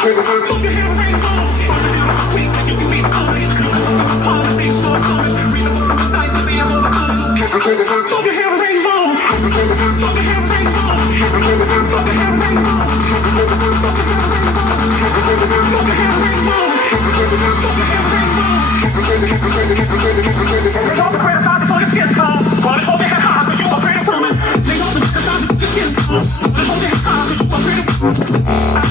Hold your head high, 'cause you are pretty woman. Hold your head high, 'cause you are pretty woman.